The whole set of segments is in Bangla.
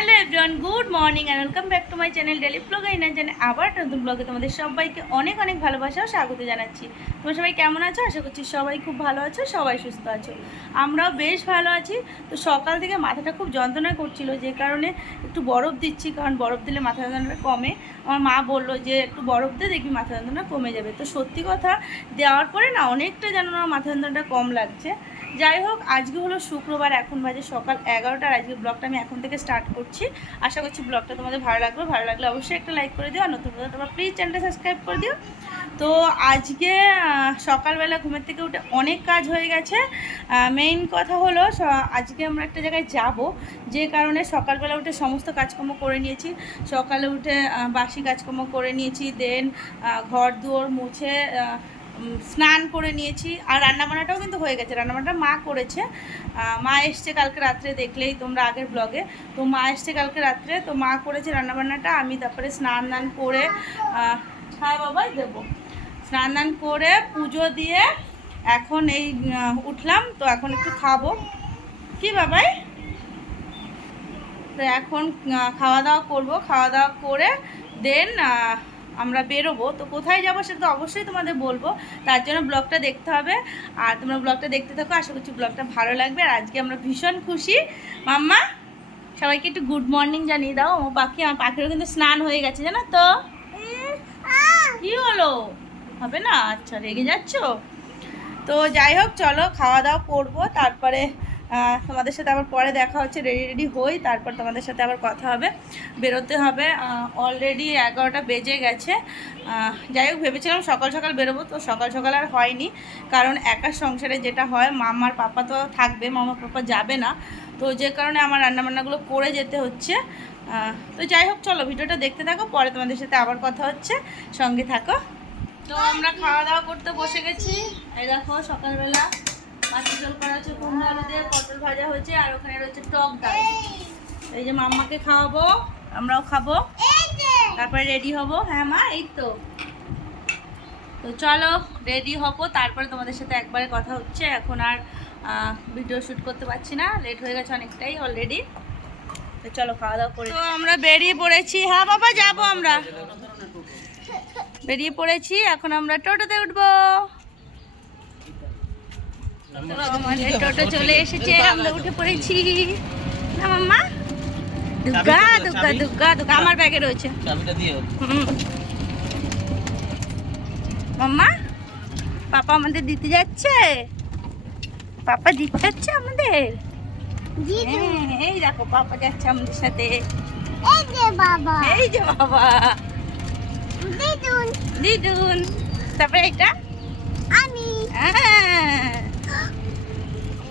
Hello everyone, good morning and welcome back to my channel daily ব্লগে। না জানে আবার নতুন ব্লগে তোমাদের সবাইকে অনেক অনেক ভালোবাসা ও স্বাগত জানাচ্ছি। তোমরা সবাই কেমন আছো? আশা করছি সবাই খুব ভালো আছো, সবাই সুস্থ আছো। আমরাও বেশ ভালো আছি। তো সকাল থেকে মাথাটা খুব যন্ত্রণা করছিল, যে কারণে একটু বরফ দিচ্ছি, কারণ বরফ দিলে মাথা যন্ত্রণাটা কমে। আমার মা বললো যে একটু বরফ দিয়ে দেখবি মাথা যন্ত্রণা কমে যাবে। তো সত্যি কথা, দেওয়ার পরে না অনেকটা যেন আমার মাথা যন্ত্রণাটা কম লাগছে। যাই হোক, আজকে হলো শুক্রবার, এখন বাজে সকাল 11টার। আজকে ব্লগটা আমি এখন থেকে স্টার্ট করছি। আশা করছি ব্লগটা তোমাদের ভালো লাগবে। ভালো লাগলে অবশ্যই একটা লাইক করে দিও, আর নতুন নতুন তোমরা প্লিজ চ্যানেলটা সাবস্ক্রাইব করে দিও। তো আজকে সকালবেলা ঘুমের থেকে উঠে অনেক কাজ হয়ে গেছে। মেইন কথা হলো আজকে আমরা একটা জায়গায় যাব, যে কারণে সকালবেলা উঠে সমস্ত কাজকর্ম করে নিয়েছি। সকালে উঠে বাসি কাজকর্ম করে নিয়েছি, দেন ঘর দুয়ার মুছে স্নান করে নিয়েছি। আর রান্নাবান্নাটাও কিন্তু হয়ে গেছে, রান্নাবান্নাটা মা করেছে। মা এসছে কালকে রাত্রে, দেখলেই তোমরা আগের ব্লগে। তো মা এসছে কালকে রাত্রে, তো মা করেছে রান্নাবান্নাটা। আমি তারপরে স্নান দান করে হ্যাঁ বাবাই দেবো, স্নান দান করে পুজো দিয়ে এখন এই উঠলাম। তো এখন একটু খাবো। কি বাবাই? তো এখন খাওয়া দাওয়া করবো, খাওয়া দাওয়া করে দেন আমরা বেরোবো। তো কোথায় যাবো সেটা তো অবশ্যই তোমাদের বলবো, তার জন্য ব্লগটা দেখতে হবে। আর তোমরা ব্লগটা দেখতে থাকো, আশা করছি ব্লগটা ভালো লাগবে। আর আজকে আমরা ভীষণ খুশি। মাম্মা, সবাইকে একটু গুড মর্নিং জানিয়ে দাও। আমার পাখিরও কিন্তু স্নান হয়ে গেছে, জানো তো? কি হলো? হবে না? আচ্ছা, রেগে যাচ্ছ? তো যাই হোক, চলো খাওয়া দাওয়া করবো, তারপরে তোমাদের সাথে আবার পরে দেখা হচ্ছে। রেডি রেডি হই, তারপর তোমাদের সাথে আবার কথা হবে। বেরোতে হবে, অলরেডি 11টা বেজে গেছে। যাই হোক, ভেবেছিলাম সকাল সকাল বেরোবো, তো সকাল সকাল আর হয়নি। কারণ একা সংসারে যেটা হয়, মামার পাপা তো থাকবে, মামার পাপা যাবে না। তো যে কারণে আমার রান্নাবান্নাগুলো করে যেতে হচ্ছে। তো যাই হোক, চলো ভিডিওটা দেখতে থাকো, পরে তোমাদের সাথে আবার কথা হচ্ছে, সঙ্গে থাকো। তো আমরা খাওয়া দাওয়া করতে বসে গেছি। এই দেখো, সকালবেলা মাছের ঝোল করা হচ্ছে, কুমড়ো আলু দিয়ে, পটল ভাজা হয়েছে, আর ওখানে রয়েছে টক ডাল। এই যে মাম্মাকে খাওয়াবো, আমরাও খাবো, তারপরে রেডি হব। হ্যাঁ মা, এই তো। তো চলো রেডি হবো, তারপরে তোমাদের সাথে একবারে কথা হচ্ছে। এখন আর ভিডিও শ্যুট করতে পারছি না, লেট হয়ে গেছে অনেকটাই অলরেডি। তো চলো খাওয়া দাওয়া করে। তো আমরা বেরিয়ে পড়েছি। হ্যাঁ বাবা, যাবো, আমরা বেরিয়ে পড়েছি। এখন আমরা টোটোতে উঠবো। আমাদের টোটো চলে এসেছে, আমরা উঠে পড়েছি। না মাম্মা, দুর্গা দুর্গা দুর্গা দুর্গা আমার ব্যাগে রয়েছে। মাম্মা, পাপা আমাদের দিতে যাচ্ছে, পাপা দিতে যাচ্ছে আমাদের। এই দেখো, পাপা যাচ্ছে আমাদের সাথে। এই যে বাবা, এই যে বাবা, দিদুন দিদুন। তারপরে এটা আমি।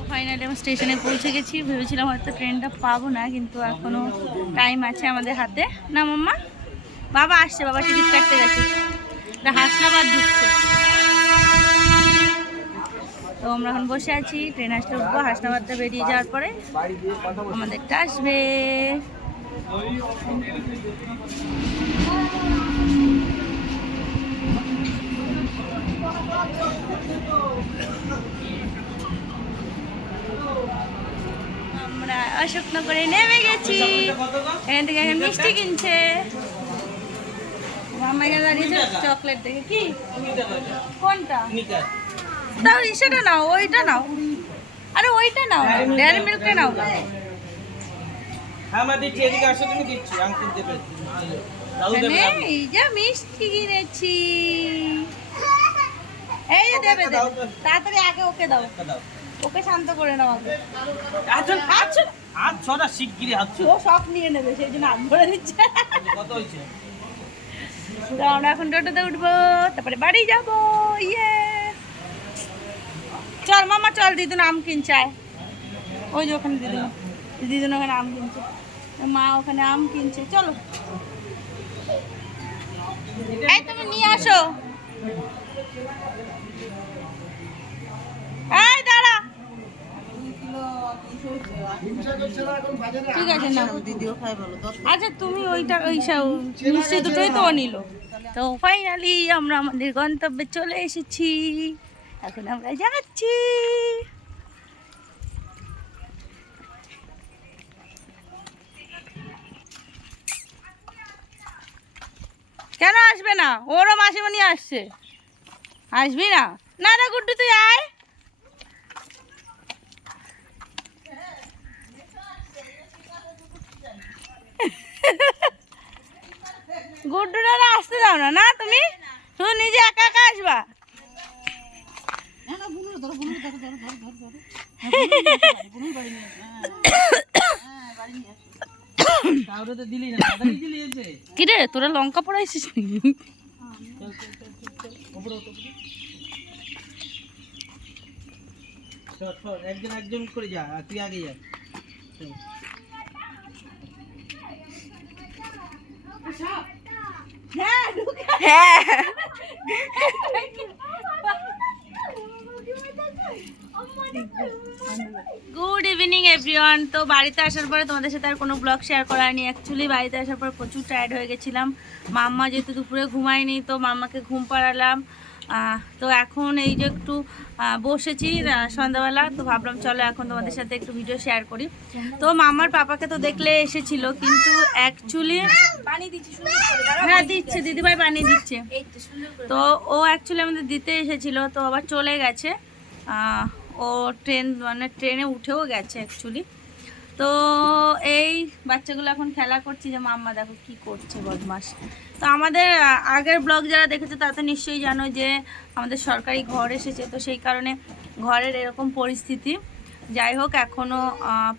ফাইনালি আমরা স্টেশনে পৌঁছে গেছি। ভেবেছিলাম হয়তো ট্রেনটা পাবো না, কিন্তু এখনো টাইম আছে আমাদের হাতে। না মাম্মা, বাবা আসছে, বাবা টিকিট কাটতে গেছে, হাসনাবাদ ঢুকছে। তো আমরা এখন বসে আছি, ট্রেন আসলে উঠবো। হাসনাবাদটা বেরিয়ে যাওয়ার পরে আমাদেরটা আসবে। আমরা অশোকনগরে নেমে গেছি। এখান থেকে এখন মিষ্টি কিনছে। মাম্মা এখানে দাঁড়িয়েছে চকলেট দেখে। কি কোনটা দাও? সেটা নাও, ওইটা নাও। আরে ওইটা নাও, ডেয়ারি মিল্কটা নাও। এই যে মিষ্টি কিনেছি, এই যে দেবে, তাড়াতাড়ি আগে ওকে দাও, ওকে শান্ত করে নাও আগে। ও সব নিয়ে নেবে, সেই জন্য হাত ধরে দিচ্ছে। তো আমরা এখন টোটোতে উঠবো, তারপরে বাড়ি যাবো। ইয়ে, চল মামা চল, দিদুন আম কিনছে। ওই যে ওখানে দিদুন ওখানে আম কিনছে, মা ওখানে আম কিনছে। চলো, এই তুমি নিয়ে আসো। এই দাঁড়া, ঠিক আছে না দিদিও খাই বলো। আচ্ছা তুমি ওইটা, ওই মিষ্টি দুটোই তো নিল। তো ফাইনালি আমরা আমাদের গন্তব্যে চলে এসেছি, এখন আমরা যাচ্ছি। কেন আসবে না? ওরও মাসিমণি আসছে। আসবি না? না না গুড্ডু তুই আয়। গুড্ডুরা আসতে দাও না, না তুমি শুধু নিজে একা একা আসবা। কিরে তোরা লঙ্কা পড়াইছিস নাকি? একজন একজন করে যা, তুই আগে যা। হ্যাঁ গুড ইভিনিং এভরিওয়ান। তো বাড়িতে আসার পরে তোমাদের সাথে আর কোনো ব্লগ শেয়ার করা হয়নি। অ্যাকচুয়ালি বাড়িতে আসার পর প্রচুর টায়ার্ড হয়ে গেছিলাম। মাম্মা যেহেতু দুপুরে ঘুমায়নি তো মাম্মাকে ঘুম পাড়ালাম। তো এখন এই যে একটু বসেছি সন্ধ্যাবেলা, তো ভাবলাম চলো এখন তোমাদের সাথে একটু ভিডিও শেয়ার করি। তো মাম্মার পাপাকে তো দেখলে এসেছিল, কিন্তু অ্যাকচুয়ালি হ্যাঁ দিচ্ছে, দিদিভাই বানিয়ে দিচ্ছে। তো ও অ্যাকচুয়ালি আমাদের দিতে এসেছিল, তো আবার চলে গেছে। ও ট্রেনে উঠেও গেছে অ্যাকচুয়ালি। তো এই বাচ্চাগুলো এখন খেলা করছে, যে মাম্মা দেখো কি করছে বদমাস। তো আমাদের আগের ব্লগ যারা দেখেছে তারা তো নিশ্চয়ই জানো যে আমাদের সরকারি ঘর এসেছে, তো সেই কারণে ঘরের এরকম পরিস্থিতি। যাই হোক এখনও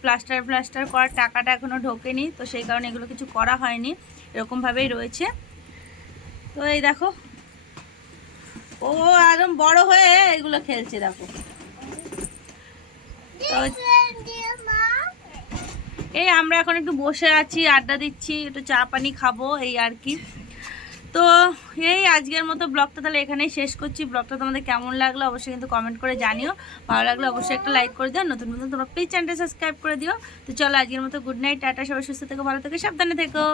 প্লাস্টার করার টাকাটা এখনও ঢোকেনি, তো সেই কারণে এগুলো কিছু করা হয়নি, এরকমভাবেই রয়েছে। তো এই দেখো ও একদম বড় হয়ে এগুলো খেলছে দেখো। এই আমরা এখন একটু বসে আছি, আড্ডা দিচ্ছি, একটু চা পানি খাবো এই আর কি। তো এই আজকের মতো ব্লগটা তাহলে এখানেই শেষ করছি। ব্লগটা তোমাদের কেমন লাগলো অবশ্যই কিন্তু কমেন্ট করে জানিও। ভালো লাগলে অবশ্যই একটা লাইক করে দিও, নতুন তোমরা প্লিজ চ্যানেলটা সাবস্ক্রাইব করে দিও। তো চলো আজকের মতো গুড নাইট, টাটা, সবাই সুস্থ থেকো, ভালো থেকো, সাবধানে থেকো।